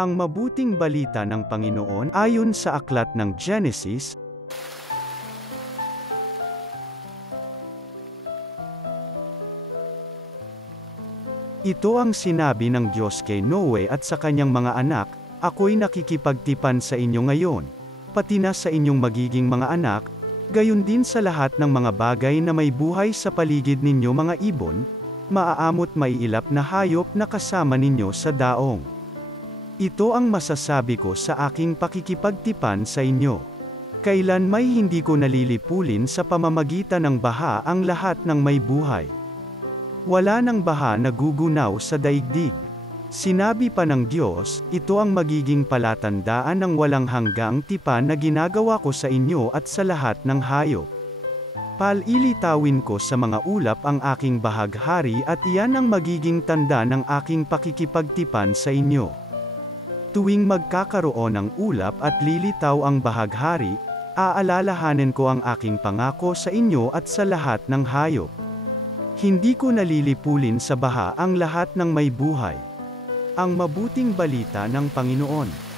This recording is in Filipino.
Ang mabuting balita ng Panginoon ayon sa aklat ng Genesis. Ito ang sinabi ng Diyos kay Noe at sa kanyang mga anak, "Ako'y nakikipagtipan sa inyo ngayon, pati na sa inyong magiging mga anak, gayon din sa lahat ng mga bagay na may buhay sa paligid ninyo, mga ibon, maaamot maiilap na hayop na kasama ninyo sa daong. Ito ang masasabi ko sa aking pakikipagtipan sa inyo. Kailan may hindi ko nalilipulin sa pamamagitan ng baha ang lahat ng may buhay. Wala ng baha na gugunaw sa daigdig." Sinabi pa ng Diyos, "Ito ang magiging palatandaan ng walang hanggang tipan na ginagawa ko sa inyo at sa lahat ng hayop. Palilitawin ko sa mga ulap ang aking bahaghari at iyan ang magiging tanda ng aking pakikipagtipan sa inyo. Tuwing magkakaroon ng ulap at lilitaw ang bahaghari, aalalahanin ko ang aking pangako sa inyo at sa lahat ng hayop. Hindi ko nalilipulin sa baha ang lahat ng may buhay." Ang mabuting balita ng Panginoon.